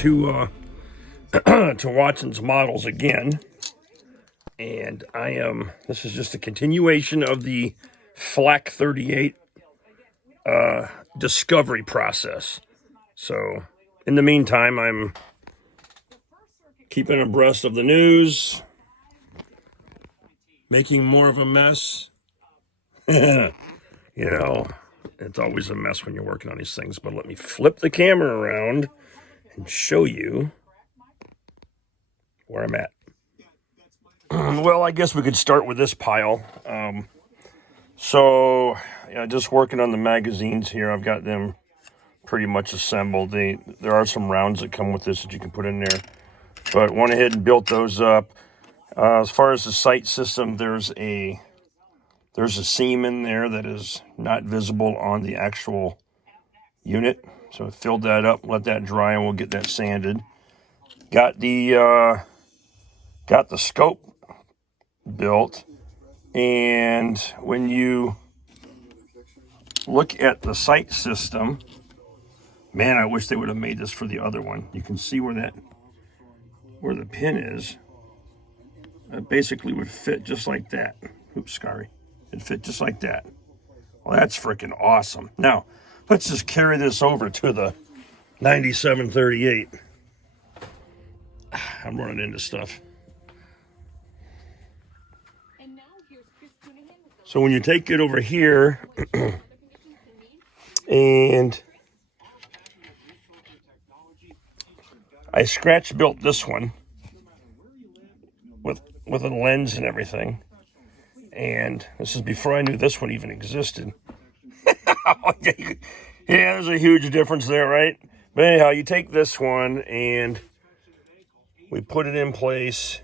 to to Watson's models again, and this is just a continuation of the Flak38 discovery process. So in the meantime, I'm keeping abreast of the news, making more of a mess. You know, it's always a mess when you're working on these things, but let me flip the camera around and show you where I'm at. Well, I guess we could start with this pile. So, just working on the magazines here. I've got them pretty much assembled. There are some rounds that come with this that you can put in there, but went ahead and built those up. As far as the sight system, there's a seam in there that is not visible on the actual unit. So I filled that up, let that dry, and we'll get that sanded. Got the scope built, and when you look at the sight system, man, I wish they would have made this for the other one. You can see where the pin is. It basically would fit just like that. Oops, sorry. It'd fit just like that. Well, that's freaking awesome. Now, let's just carry this over to the 9738. I'm running into stuff. So when you take it over here, and I scratch built this one with a lens and everything. And this is before I knew this one even existed. Yeah, there's a huge difference there, right? But anyhow, you take this one and we put it in place.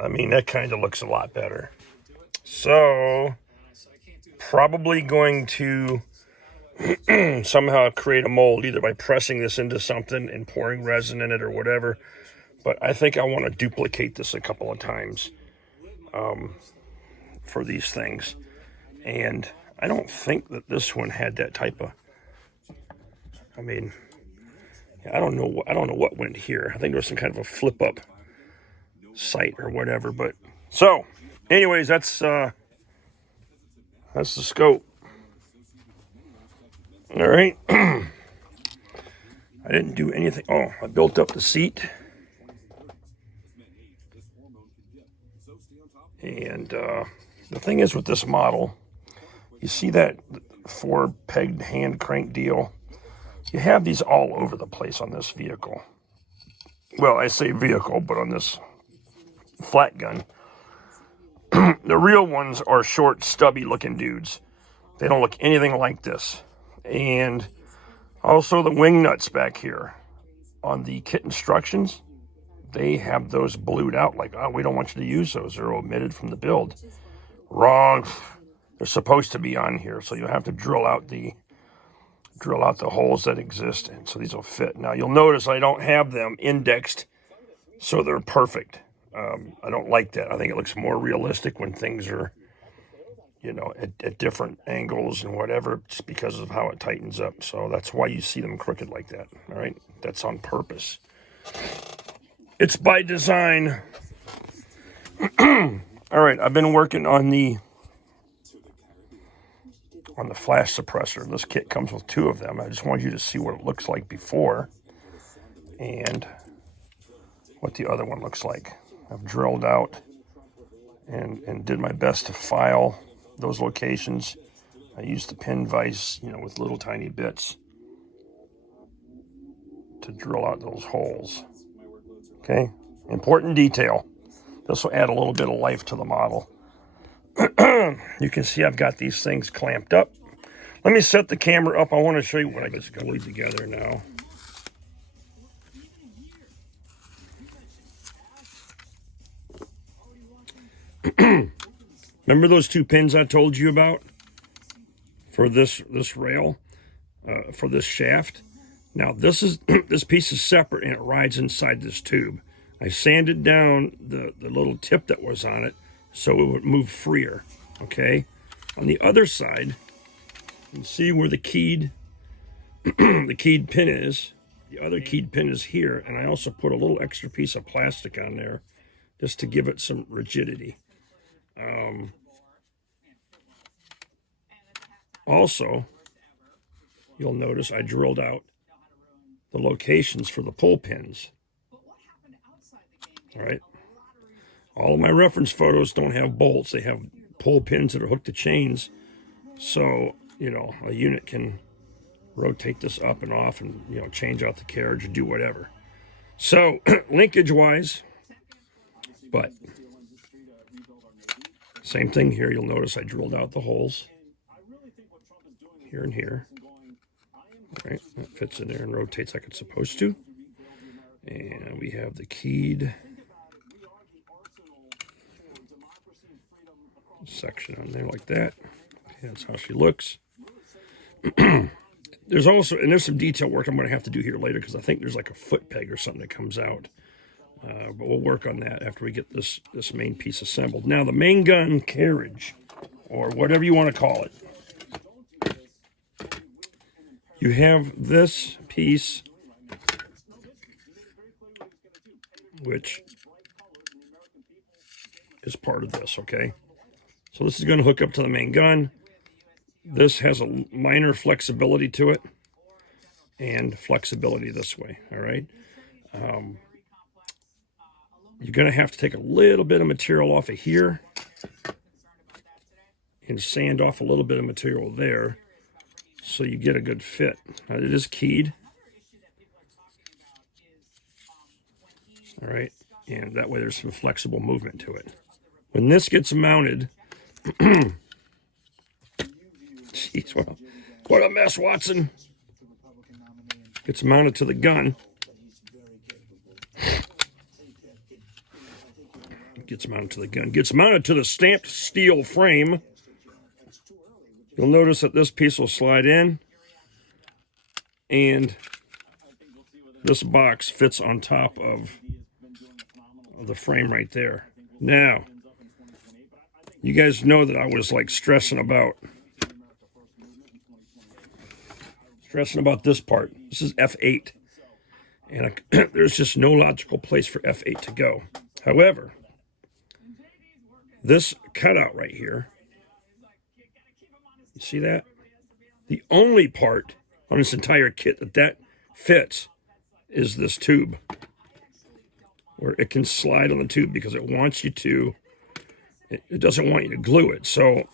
I mean, that kind of looks a lot better. So, probably going to somehow create a mold, either by pressing this into something and pouring resin in it or whatever. But I think I want to duplicate this a couple of times for these things. And I don't think that this one had that type of, I mean, I don't know what went here. I think there was some kind of a flip up sight or whatever. But so anyways, that's the scope. All right. I didn't do anything. Oh, I built up the seat. And the thing is with this model, you see that 4-pegged hand crank deal? You have these all over the place on this vehicle. Well, I say vehicle, but on this flat gun. The real ones are short, stubby looking dudes. They don't look anything like this. And also the wing nuts back here on the kit instructions, they have those blued out, like, oh, we don't want you to use those. They're omitted from the build. Wrong. They're supposed to be on here, so you'll have to drill out the holes that exist, and so these will fit. Now, you'll notice I don't have them indexed so they're perfect. I don't like that. I think it looks more realistic when things are, at different angles and whatever, just because of how it tightens up. So that's why you see them crooked like that, all right? That's on purpose. It's by design. All right, I've been working on the flash suppressor. This kit comes with 2 of them. I just want you to see what it looks like before and what the other one looks like. I've drilled out and did my best to file those locations. I used the pin vise, with little tiny bits to drill out those holes. Okay, important detail. This will add a little bit of life to the model. You can see I've got these things clamped up. Let me set the camera up. I want to show you what I just glued together now. Remember those 2 pins I told you about for this rail, for this shaft? Now this piece is separate and it rides inside this tube. I sanded down the little tip that was on it so it would move freer. Okay. On the other side, You can see where the keyed the keyed pin is. The other keyed pin is here, and I also put a little extra piece of plastic on there just to give it some rigidity. Also, you'll notice I drilled out the locations for the pull pins. All right. All of my reference photos don't have bolts. They have pull pins that are hooked to chains. So, you know, a unit can rotate this up and off and, you know, change out the carriage or do whatever. So, linkage wise, but same thing here. You'll notice I drilled out the holes here and here. All right, that fits in there and rotates like it's supposed to. And we have the keyed section on there like that. That's how she looks. There's also, and there's some detail work I'm going to have to do here later because I think there's like a foot peg or something that comes out. But we'll work on that after we get this main piece assembled. Now the main gun carriage, or whatever you want to call it. You have this piece, which is part of this, okay? So this is going to hook up to the main gun. This has a minor flexibility to it and flexibility this way, all right? You're going to have to take a little bit of material off of here and sand off a little bit of material there so you get a good fit. Now, it is keyed. All right, and that way there's some flexible movement to it. When this gets mounted, jeez, well, what a mess, Watson. Gets mounted to the gun. Gets mounted to the gun. Gets mounted to the stamped steel frame. You'll notice that this piece will slide in, and this box fits on top of the frame right there. Now, you guys know that I was like stressing about this part. This is F8, and there's just no logical place for F8 to go. However, this cutout right here, you see that? The only part on this entire kit that fits is this tube, where it can slide on the tube because it wants you to, it doesn't want you to glue it. So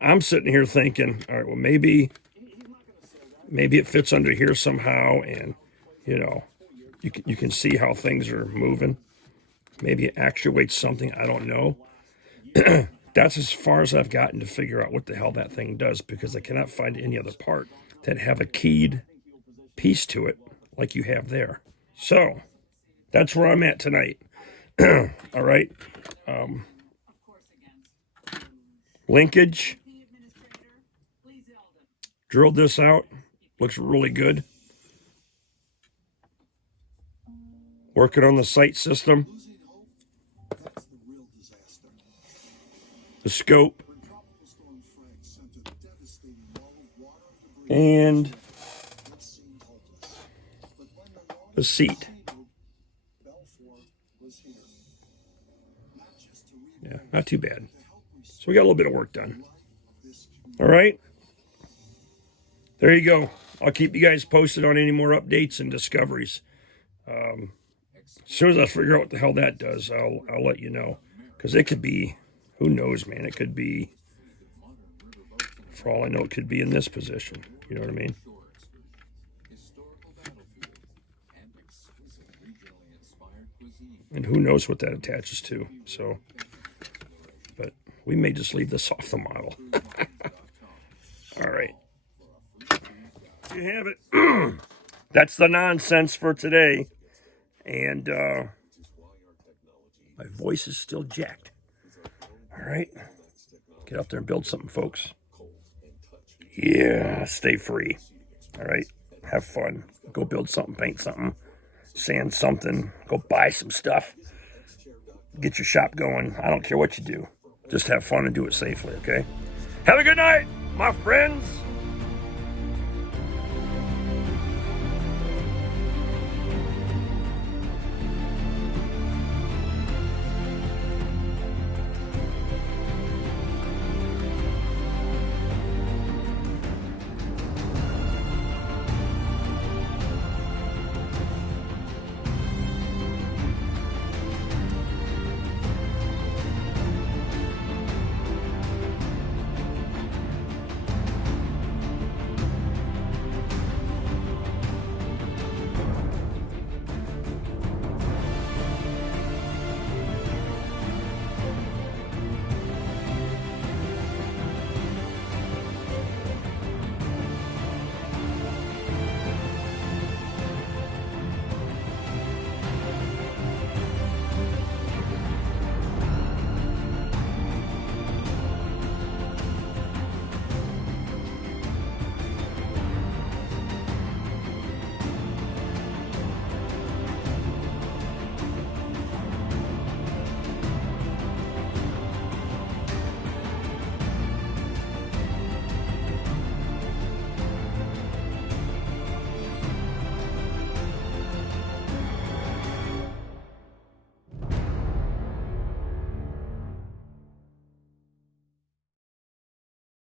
I'm sitting here thinking, all right, well, maybe it fits under here somehow, and, you know, you can see how things are moving. Maybe it actuates something, I don't know. That's as far as I've gotten to figure out what the hell that thing does, because I cannot find any other part that have a keyed piece to it like you have there. So that's where I'm at tonight. All right. Linkage. Drilled this out. Looks really good. Working on the sight system. The scope, and the seat. Yeah, not too bad. So we got a little bit of work done. All right. There you go. I'll keep you guys posted on any more updates and discoveries. As soon as I figure out what the hell that does, I'll let you know. Because it could be, who knows, man? It could be, for all I know, it could be in this position. You know what I mean? And who knows what that attaches to. So, but we may just leave this off the model. All right. You have it. That's the nonsense for today. And my voice is still jacked. All right. Get out there and build something, folks. Yeah, stay free. All right. Have fun. Go build something, paint something, sand something, go buy some stuff. Get your shop going. I don't care what you do. Just have fun and do it safely, okay? Have a good night, my friends.